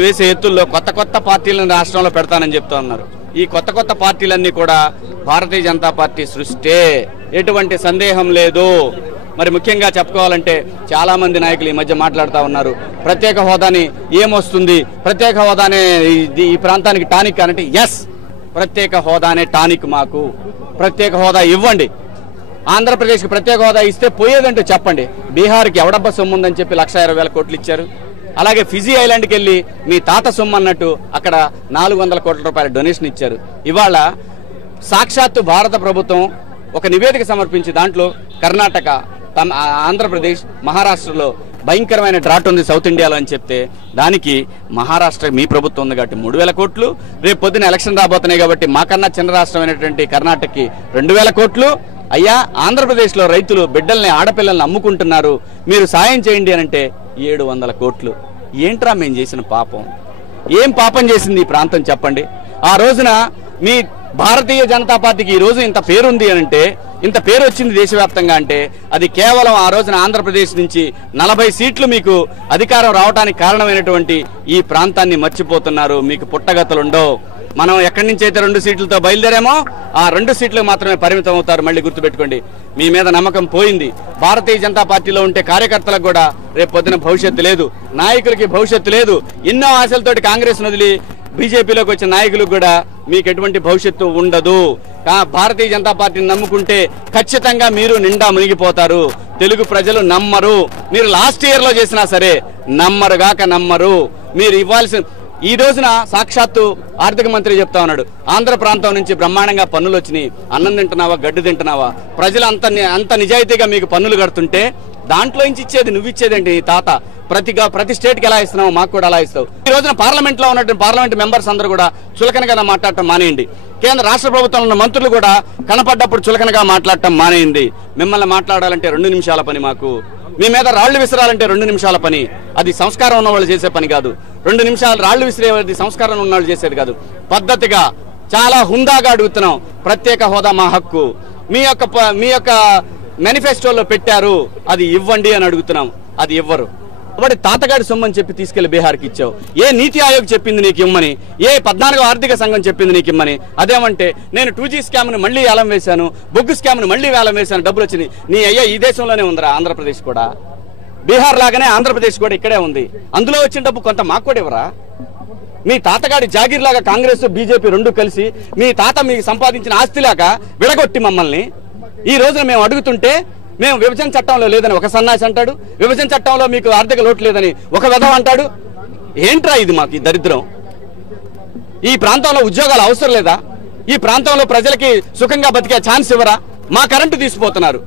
వేసే ఎత్తుల్లో కొత్త కొత్త పార్టీలను రాష్ట్రంలో పెడతానని చెప్తా ఉన్నారు. ఈ కొత్త కొత్త పార్టీలన్నీ కూడా భారతీయ జనతా పార్టీ సృష్టే. ఎటువంటి సందేహం లేదు. మరి ముఖ్యంగా చెప్పుకోవాలంటే చాలా మంది నాయకులు ఈ మధ్య మాట్లాడుతూ ఉన్నారు. ప్రత్యేక హోదాని ఏమొస్తుంది? ప్రత్యేక హోదానే ఇది ఈ ప్రాంతానికి టానిక్ అంటే ఎస్ ప్రత్యేక హోదానే టానిక్ మాకు. ప్రత్యేక హోదా ఇవ్వండి. ఆంధ్రప్రదేశ్కి ప్రత్యేక హోదా ఇస్తే పోయేదంటూ చెప్పండి. బీహార్కి ఎవడబ్బ సొమ్ముందని చెప్పి లక్ష ఇరవై వేల కోట్లు ఇచ్చారు. అలాగే ఫిజీ ఐలాండ్కి వెళ్ళి మీ తాత సొమ్ము అన్నట్టు అక్కడ నాలుగు వందల కోట్ల రూపాయల డొనేషన్ ఇచ్చారు. ఇవాళ సాక్షాత్తు భారత ప్రభుత్వం ఒక నివేదిక సమర్పించి దాంట్లో కర్ణాటక తమ ఆంధ్రప్రదేశ్ మహారాష్ట్రలో భయంకరమైన డ్రాట్ ఉంది సౌత్ ఇండియాలో అని చెప్తే దానికి మహారాష్ట్ర మీ ప్రభుత్వం ఉంది కాబట్టి మూడు వేల కోట్లు రేపు పొద్దున ఎలక్షన్ రాబోతున్నాయి కాబట్టి మాకన్నా చిన్న రాష్ట్రమైనటువంటి కర్ణాటకకి రెండు వేల కోట్లు. అయ్యా ఆంధ్రప్రదేశ్లో రైతులు బిడ్డల్ని ఆడపిల్లల్ని అమ్ముకుంటున్నారు. మీరు సాయం చేయండి అని అంటే ఏడు వందల కోట్లు. ఏంట్రా మేము చేసిన పాపం? ఏం పాపం చేసింది ఈ ప్రాంతం చెప్పండి? ఆ రోజున మీ భారతీయ జనతా పార్టీకి ఈ రోజు ఇంత పేరుంది అని అంటే ఇంత పేరు వచ్చింది దేశవ్యాప్తంగా అంటే అది కేవలం ఆ రోజున ఆంధ్రప్రదేశ్ నుంచి నలభై సీట్లు మీకు అధికారం రావడానికి కారణమైనటువంటి ఈ ప్రాంతాన్ని మర్చిపోతున్నారు. మీకు పుట్టగతలుండవు. మనం ఎక్కడి నుంచి అయితే రెండు సీట్లతో బయలుదేరామో ఆ రెండు సీట్లకు మాత్రమే పరిమితం అవుతారు. మళ్ళీ గుర్తుపెట్టుకోండి. మీ మీద నమ్మకం పోయింది. భారతీయ జనతా పార్టీలో ఉంటే కార్యకర్తలకు కూడా రేపు పొద్దున భవిష్యత్తు లేదు. నాయకులకి భవిష్యత్తు లేదు. ఎన్నో ఆశలతోటి కాంగ్రెస్ వదిలి బీజేపీలోకి వచ్చిన నాయకులకు కూడా మీకు ఎటువంటి భవిష్యత్తు ఉండదు. భారతీయ జనతా పార్టీని నమ్ముకుంటే ఖచ్చితంగా మీరు నిండా మునిగిపోతారు. తెలుగు ప్రజలు నమ్మరు. మీరు లాస్ట్ ఇయర్లో చేసినా సరే నమ్మరు గాక నమ్మరు. మీరు ఇవ్వాల్సిన ఈ రోజున సాక్షాత్తు ఆర్థిక మంత్రి చెప్తా ఉన్నాడు. ఆంధ్ర ప్రాంతం నుంచి బ్రహ్మాండంగా పన్నులు వచ్చినాయి. అన్నం తింటున్నావా? గడ్డి తింటున్నావా? ప్రజలు అంత అంత నిజాయితీగా మీకు పన్నులు కడుతుంటే దాంట్లో నుంచి ఇచ్చేది నువ్వు ఇచ్చేదేంటి తాత? ప్రతి ప్రతి స్టేట్కి ఎలా ఇస్తున్నావు? మాకు కూడా అలా ఇస్తావు? ఈ రోజున పార్లమెంట్లో ఉన్నటువంటి పార్లమెంట్ మెంబర్స్ అందరూ కూడా చులకనగా మాట్లాడటం మానేయండి. కేంద్ర రాష్ట్ర ప్రభుత్వంలో ఉన్న మంత్రులు కూడా కనపడ్డప్పుడు చులకనగా మాట్లాడటం మానేయండి. మిమ్మల్ని మాట్లాడాలంటే రెండు నిమిషాల పని మాకు. మీ మీద రాళ్ళు విసరాలంటే రెండు నిమిషాల పని. అది సంస్కారం ఉన్న వాళ్ళు చేసే పని కాదు. రెండు నిమిషాలు రాళ్ళు విసిరేది సంస్కారం ఉన్న వాళ్ళు చేసేది కాదు. పద్ధతిగా చాలా హుందాగా అడుగుతున్నాం. ప్రత్యేక హోదా మా హక్కు. మీ యొక్క ప- మీ యొక్క మేనిఫెస్టోలో పెట్టారు. అది ఇవ్వండి అని అడుగుతున్నాం. అది ఇవ్వరు వాడి తాతగాడి సొమ్మని చెప్పి తీసుకెళ్ళి బీహార్కి ఇచ్చావు. ఏ నీతి ఆయోగ్ చెప్పింది నీకు ఇమ్మని? ఏ పద్నాలుగో ఆర్థిక సంఘం చెప్పింది నీకు ఇమ్మని? అదేమంటే నేను టూ జీ స్కామ్ని మళ్ళీ వేలం వేశాను బొగ్గు స్కామ్ని మళ్ళీ వేలం వేశాను డబ్బులు వచ్చినాయి. నీ అయ్యా ఈ దేశంలోనే ఉందిరా ఆంధ్రప్రదేశ్ కూడా. బీహార్ లాగానే ఆంధ్రప్రదేశ్ కూడా ఇక్కడే ఉంది. అందులో వచ్చిన డబ్బు కొంత మాకు కూడా ఇవ్వరా? మీ తాతగాడి జాగీర్ లాగా కాంగ్రెస్ బీజేపీ రెండు కలిసి మీ తాత మీకు సంపాదించిన ఆస్తిలాగా విడగొట్టి మమ్మల్ని. ఈ రోజున మేము అడుగుతుంటే మేము విభజన చట్టంలో లేదని ఒక సన్నాసి అంటాడు విభజన చట్టంలో మీకు ఆర్థిక లోటు లేదని ఒక విధం అంటాడు. ఏంట్రా ఇది మాకు దరిద్రం? ఈ ప్రాంతంలో ఉద్యోగాలు అవసరం లేదా? ఈ ప్రాంతంలో ప్రజలకి సుఖంగా బతికే ఛాన్స్ ఇవ్వరా? మా కరెంటు తీసిపోతున్నారు.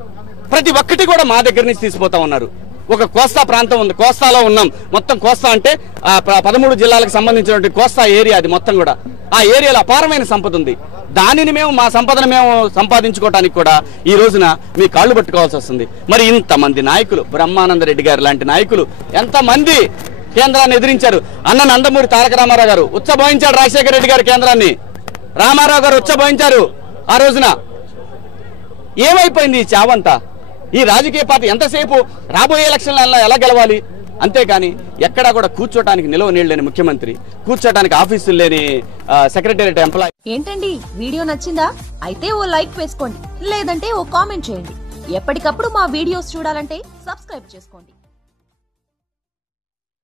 ప్రతి ఒక్కటి కూడా మా దగ్గర నుంచి తీసిపోతా ఉన్నారు. ఒక కోస్తా ప్రాంతం ఉంది కోస్తాలో ఉన్నాం. మొత్తం కోస్తా అంటే ఆ పదమూడు జిల్లాలకు సంబంధించినటువంటి కోస్తా ఏరియా అది మొత్తం కూడా. ఆ ఏరియాలో అపారమైన సంపద ఉంది. దానిని మేము మా సంపదను మేము సంపాదించుకోవడానికి కూడా ఈ రోజున మీ కాళ్ళు పట్టుకోవాల్సి వస్తుంది. మరి ఇంతమంది నాయకులు బ్రహ్మానంద రెడ్డి గారు లాంటి నాయకులు ఎంతమంది కేంద్రాన్ని ఎదిరించారు? అన్న నందమూరి తారక రామారావు గారు ఉచ్చబోయించాడు రాజశేఖర రెడ్డి గారు కేంద్రాన్ని. రామారావు గారు ఉచ్చబోయించారు ఆ రోజున. ఏమైపోయింది ఈ చావంతా? ఈ రాజకీయ పార్టీ ఎంతసేపు రాబోయే ఎలక్షన్లలో ఎలా గెలవాలి? అంతేకాని ఎక్కడా కూడా కూర్చోటానికి నిలవ నీళ్ళని ముఖ్యమంత్రి కూర్చోటానికి ఆఫీసులు లేని సెక్రటేరియట్ ఎంప్లాయ్ ఏంటండి వీడియో నచ్చిందా? అయితే ఓ లైక్ వేసుకోండి లేదంటే ఓ కామెంట్ చేయండి. ఎప్పటికప్పుడు మా వీడియోస్ చూడాలంటే సబ్స్క్రైబ్ చేసుకోండి.